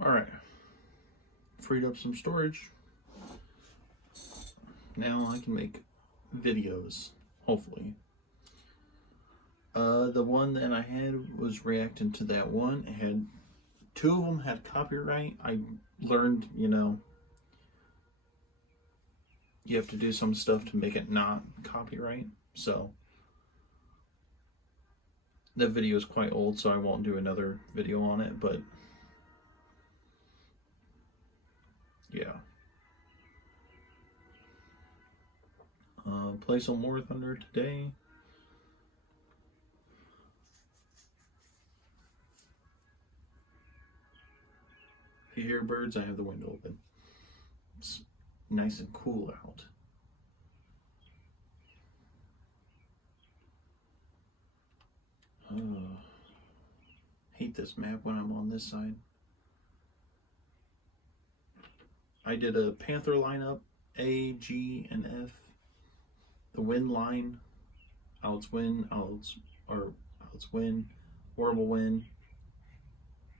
Alright, freed up some storage. Now I can make videos, hopefully. The one that I had was reacting to that one. It had two of them had copyright. I learned, you have to do some stuff to make it not copyright. So that video is quite old, so I won't do another video on it, but yeah. Play some War Thunder today. If you hear birds, I have the window open. It's nice and cool out. Hate this map when I'm on this side. I did a Panther lineup, A, G, and F. The win line, outs win, outs win, horrible win,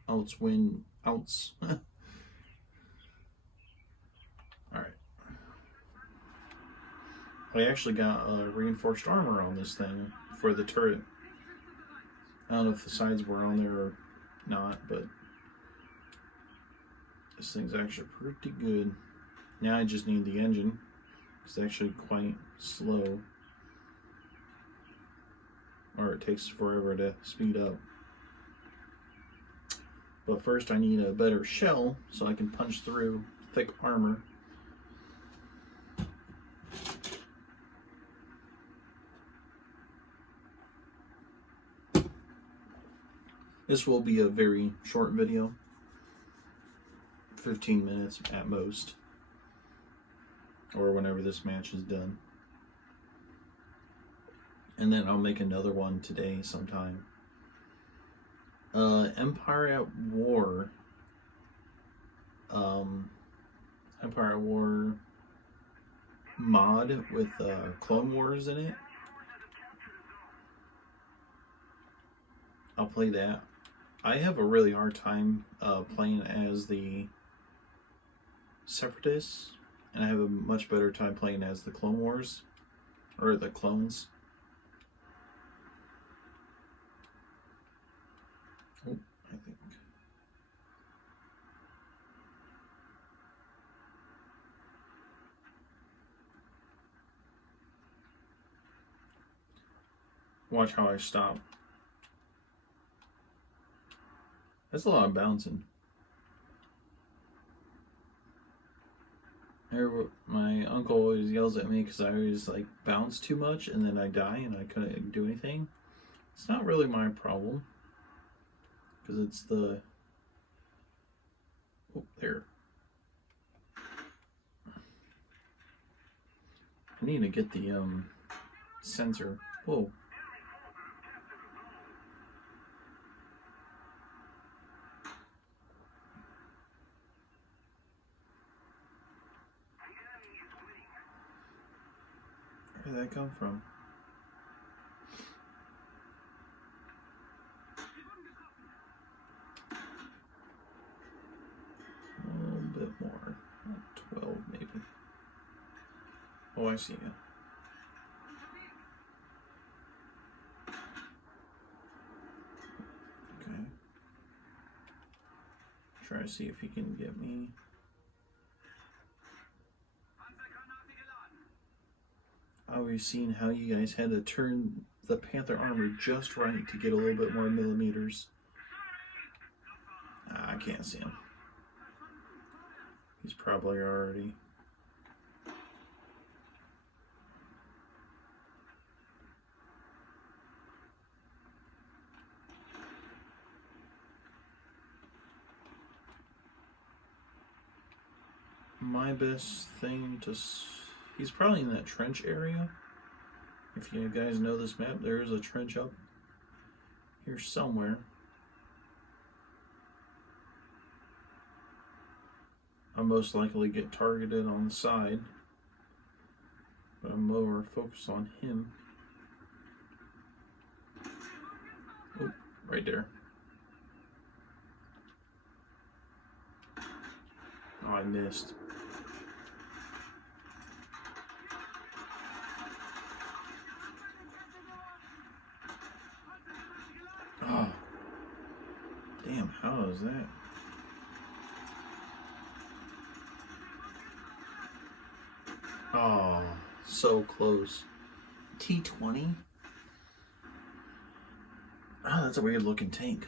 outs win, outs. Alright. I actually got reinforced armor on this thing for the turret. I don't know if the sides were on there or not, but this thing's actually pretty good. Now I just need the engine. It's actually quite slow, or it takes forever to speed up. But first I need a better shell so I can punch through thick armor. This will be a very short video, 15 minutes at most, or whenever this match is done. And then I'll make another one today sometime. Empire at War. Empire at War mod with Clone Wars in it. I'll play that. I have a really hard time playing as the Separatists, and I have a much better time playing as the Clone Wars, or the clones. Oh, I think. Watch how I stop. That's a lot of bouncing. My uncle always yells at me because I always like bounce too much and then I die and I couldn't do anything. It's not really my problem, because it's the... Oh, there. I need to get the sensor. Whoa. Where did that come from? A little bit more. 12 maybe. Oh, I see it. Okay. Try to see if he can get me. I was seeing how you guys had to turn the Panther armor just right to get a little bit more millimeters. I can't see him. He's probably already... My best thing to... He's probably in that trench area. If you guys know this map, there is a trench up here somewhere. I'll most likely get targeted on the side, but I'm more focused on him. Oh, right there. Oh, I missed. Oh. Damn, how is that? Oh, so close. T-20? Oh, that's a weird looking tank.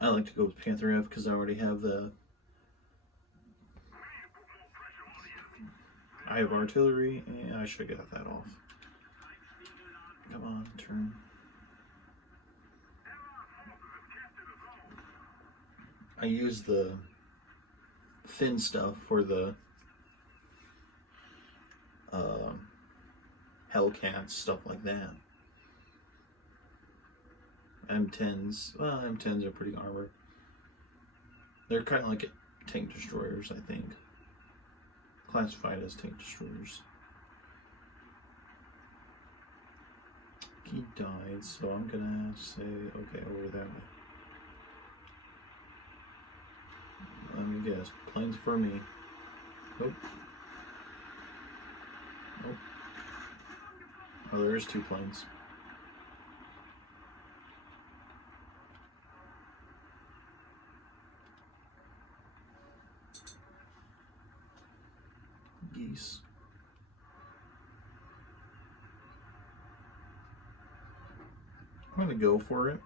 I like to go with Panther F because I already have the... I have artillery, and I should have got that off. Come on, turn. I use the thin stuff for the Hellcats, stuff like that. M10s, well, M10s are pretty armored. They're kind of like tank destroyers, I think. Classified as tank destroyers. He died, so I'm gonna say, okay, over that way. Let me guess, planes for me. Nope. Nope. Oh, there is 2 planes. Geese. I'm gonna go for it.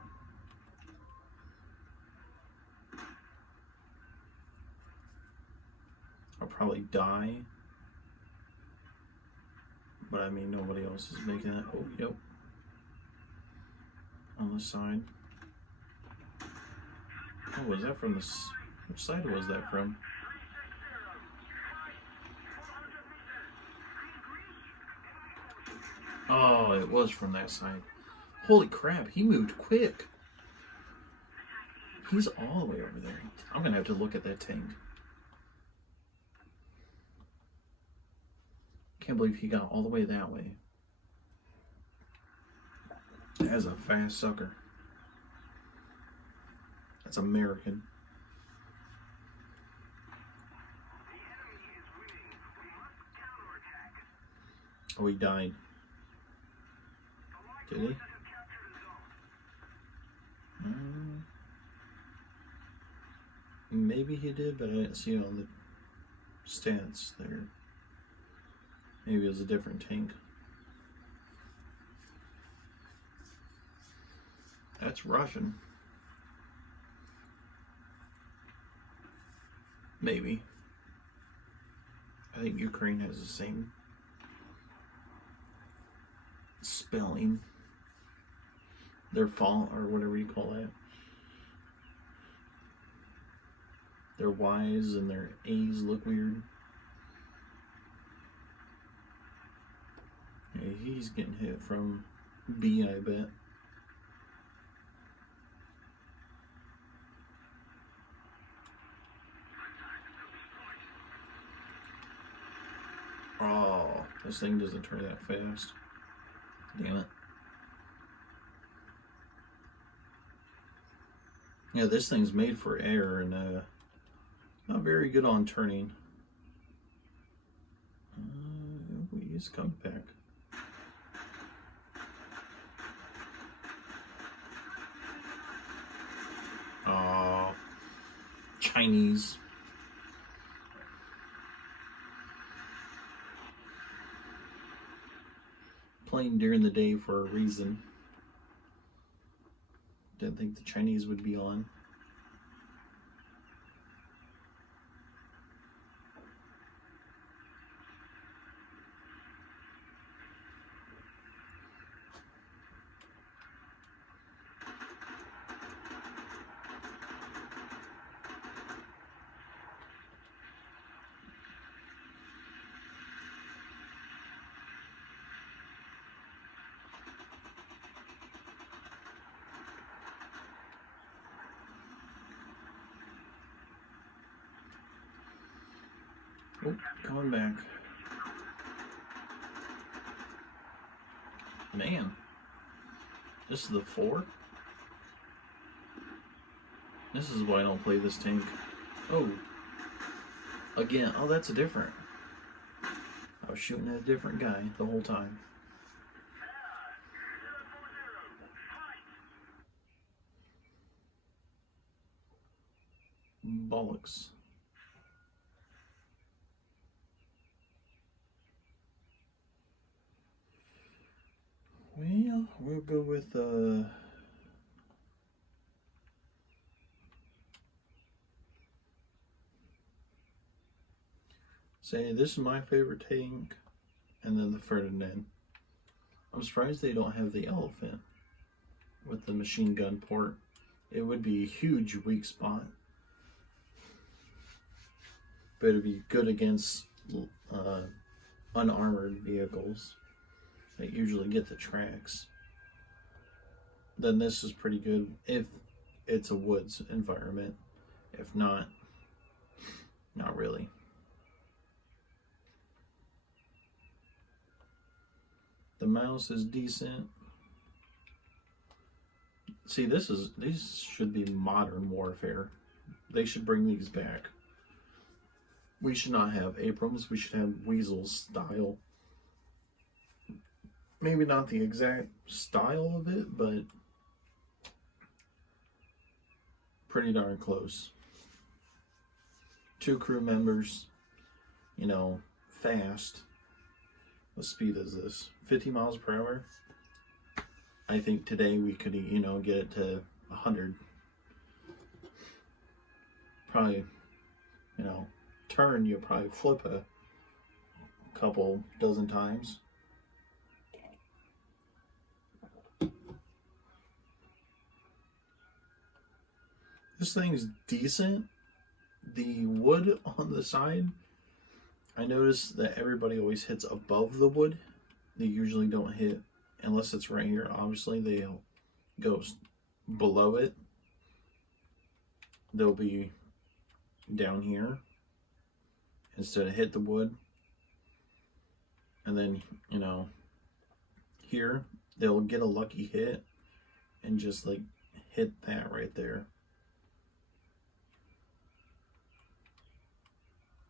I'll probably die. But I mean, nobody else is making that. Oh, yep. On the side. Oh, was that from the... Which side was that from? Oh, it was from that side. Holy crap, he moved quick. He's all the way over there. I'm gonna have to look at that tank. Can't believe he got all the way that way. That's a fast sucker. That's American. Oh, he died. Did he? Maybe he did, but I didn't see it on the stats there. Maybe it was a different tank. That's Russian. Maybe. I think Ukraine has the same spelling. Their font, or whatever you call that. Their Y's and their A's look weird. Yeah, he's getting hit from B, I bet. Oh, this thing doesn't turn that fast. Damn it. Yeah, this thing's made for air and not very good on turning. He's coming back. Oh, Chinese. Playing during the day for a reason. Didn't think the Chinese would be on. Oh, coming back. Man, this is the F.A.R. This is why I don't play this tank. Oh, again. Oh, that's a different. I was shooting at a different guy the whole time. Bollocks. Well, we'll go with say this is my favorite tank, and then the Ferdinand. I'm surprised they don't have the elephant with the machine gun port. It would be a huge weak spot, but it'd be good against unarmored vehicles that usually get the tracks. Then this is pretty good if it's a woods environment. If not, not really. The mouse is decent. See, these should be modern warfare. They should bring these back. We should not have Abrams. We should have Weasel style. Maybe not the exact style of it, but pretty darn close. 2 crew members, fast. What speed is this? 50 miles per hour? I think today we could, get it to 100. Probably, turn, you'll probably flip a couple dozen times. This thing is decent. The wood on the side, I noticed that everybody always hits above the wood. They usually don't hit, unless it's right here, obviously, they'll go below it. They'll be down here instead of hit the wood. And then, here, they'll get a lucky hit and just like hit that right there.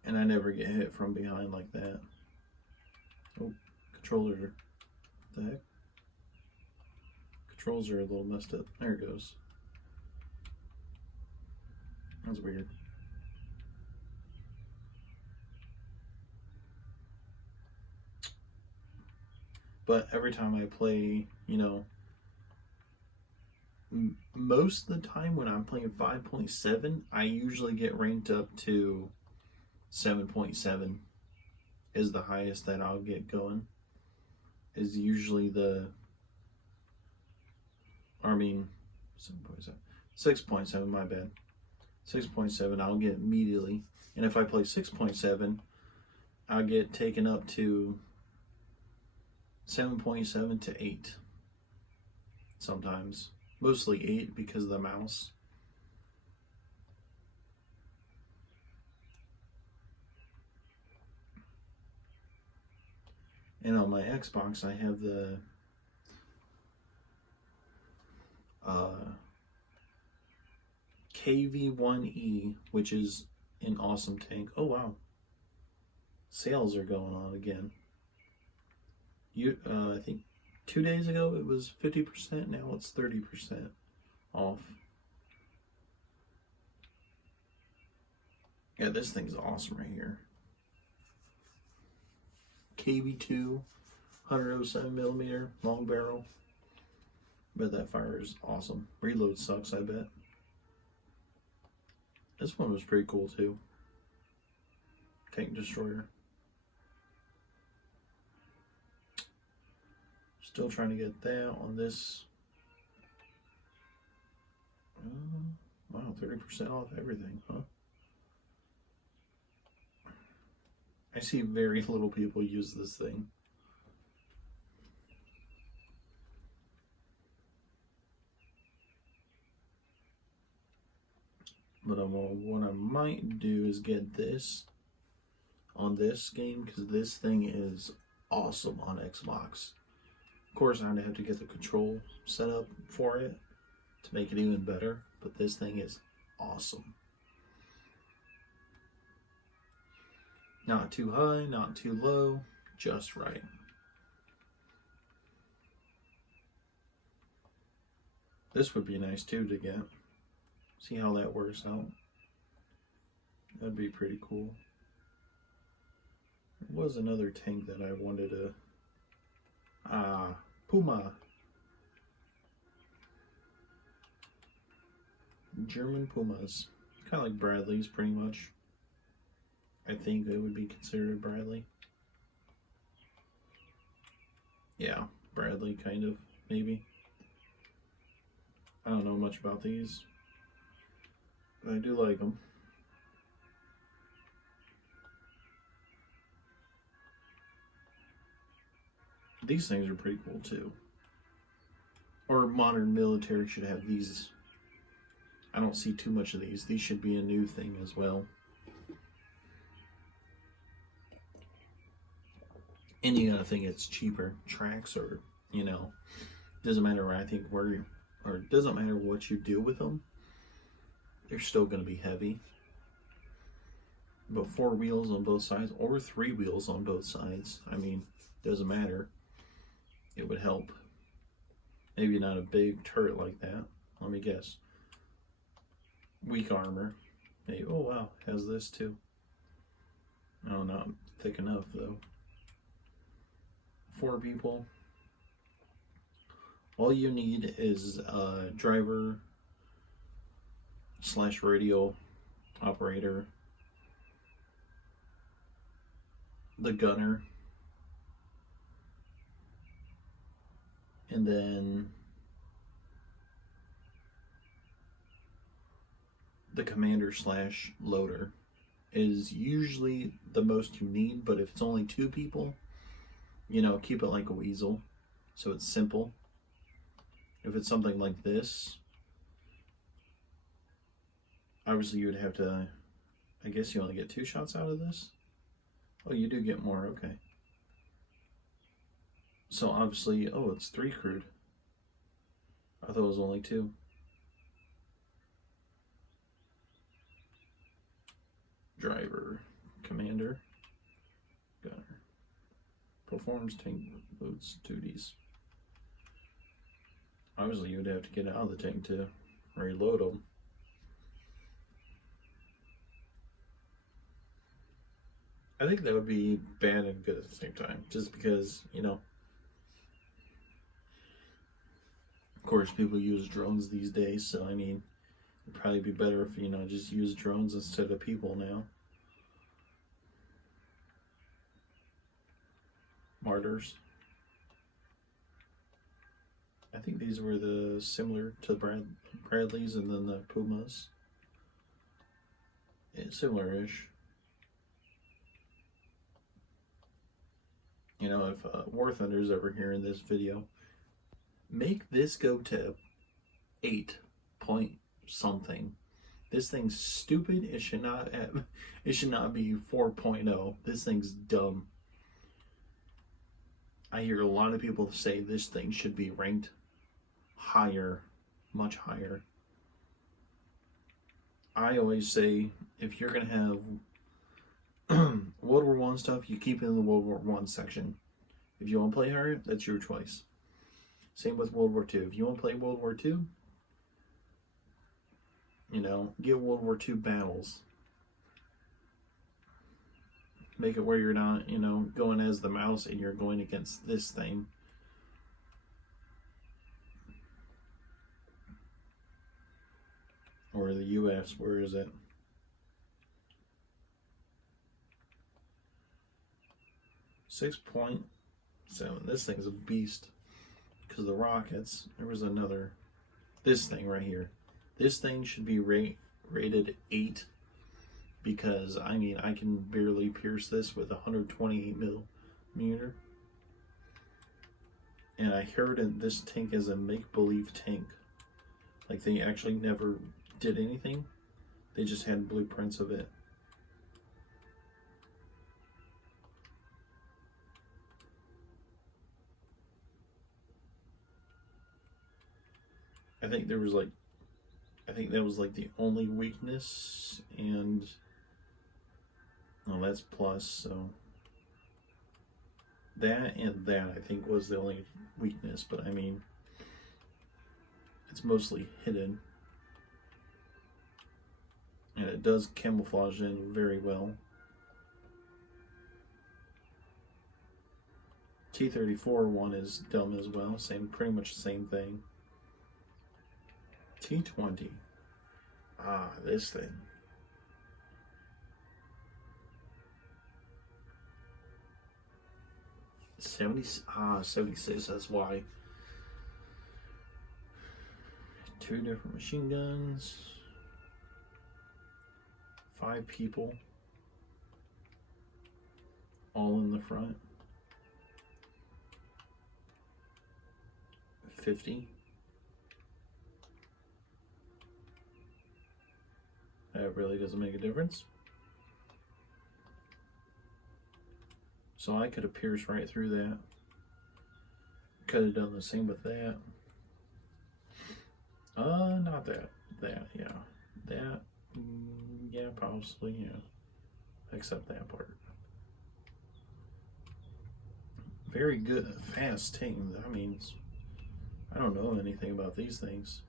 And I never get hit from behind like that. Oh, controller. What the heck? Controls are a little messed up. There it goes. That's weird. But every time I play, most of the time when I'm playing 5.7, I usually get ranked up to 7.7 is the highest that I'll get going. Is usually 6.7, my bad. 6.7 I'll get immediately. And if I play 6.7, I'll get taken up to 7.7 to 8. Sometimes. Mostly 8 because of the mouse. And on my Xbox, I have the KV-1E, which is an awesome tank. Oh, wow. Sales are going on again. I think 2 days ago it was 50%. Now it's 30% off. Yeah, this thing's awesome right here. KV2, 107mm, long barrel. But that fire is awesome. Reload sucks, I bet. This one was pretty cool too. Tank destroyer. Still trying to get that on this. Wow, 30% off everything, huh? I see very little people use this thing. But what I might do is get this on this game, because this thing is awesome on Xbox. Of course, I'd have to get the control set up for it to make it even better, but this thing is awesome. Not too high, not too low, just right. This would be nice too to get. See how that works out. That'd be pretty cool. There was another tank that I wanted to... Puma. German Pumas. Kind of like Bradley's, pretty much. I think they would be considered Bradley. Yeah, Bradley, kind of, maybe. I don't know much about these, but I do like them. These things are pretty cool too. Or modern military should have these. I don't see too much of these. These should be a new thing as well. And you gotta think it's cheaper. Tracks or, you know, doesn't matter I think where you, or it doesn't matter what you do with them. They're still gonna be heavy. But 4 wheels on both sides or 3 wheels on both sides. I mean, doesn't matter. It would help. Maybe not a big turret like that. Let me guess. Weak armor. Maybe. Oh wow, has this too. Oh, not thick enough though. 4 people. All you need is a driver / radio operator, the gunner, and then the commander / loader is usually the most you need, but if it's only 2 people, you know, keep it like a weasel, so it's simple. If it's something like this, obviously you would have to, I guess you only get 2 shots out of this? Oh, you do get more, okay. So obviously, oh, it's 3 crude. I thought it was only 2. Driver, commander, gunner. Performs tank loads duties. Obviously, you would have to get out of the tank to reload them. I think that would be bad and good at the same time, just because, you know, of course, people use drones these days, so I mean, it'd probably be better if, you know, just use drones instead of people now. Martyrs. I think these were the similar to Bradley's and then the Pumas. Yeah, similar-ish. You know, if War Thunder's ever hearing this video, make this go to 8 point something. This thing's stupid. It should not have, it should not be 4.0. This thing's dumb. I hear a lot of people say this thing should be ranked higher, much higher. I always say, if you're going to have World War I stuff, you keep it in the World War I section. If you want to play higher, that's your choice. Same with World War II. If you want to play World War II, you know, get World War II battles. Make it where you're not, you know, going as the mouse and you're going against this thing. Or the US, where is it? .7. This thing's a beast. Because the rockets, there was another, this thing right here. This thing should be rated 8. Because, I mean, I can barely pierce this with 128 millimeter. And I heard this tank is a make-believe tank. Like, they actually never did anything. They just had blueprints of it. I think there was like, I think that was like the only weakness, and Well, that's plus, so that and that I think was the only weakness, but I mean, it's mostly hidden. And it does camouflage in very well. T-34 one is dumb as well, pretty much the same thing. T-20. Ah, this thing. 76, that's why. 2 different machine guns. 5 people. All in the front. 50. That really doesn't make a difference. So I could have pierced right through that. Could have done the same with that. Not that. That, yeah. That, yeah, possibly, yeah. Except that part. Very good, fast team. That means I don't know anything about these things.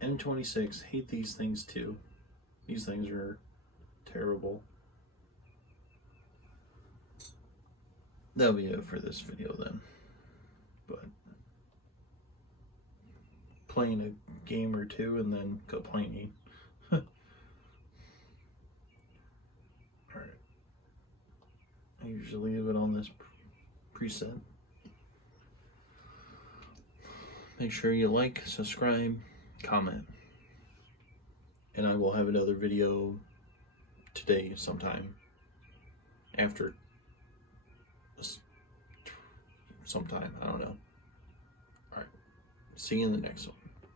M26, hate these things too. These things are terrible. That'll be it for this video then. But playing a game or two and then complaining. Alright. I usually leave it on this preset. Make sure you like, subscribe, comment. And I will have another video today sometime. After sometime, I don't know. Alright. See you in the next one.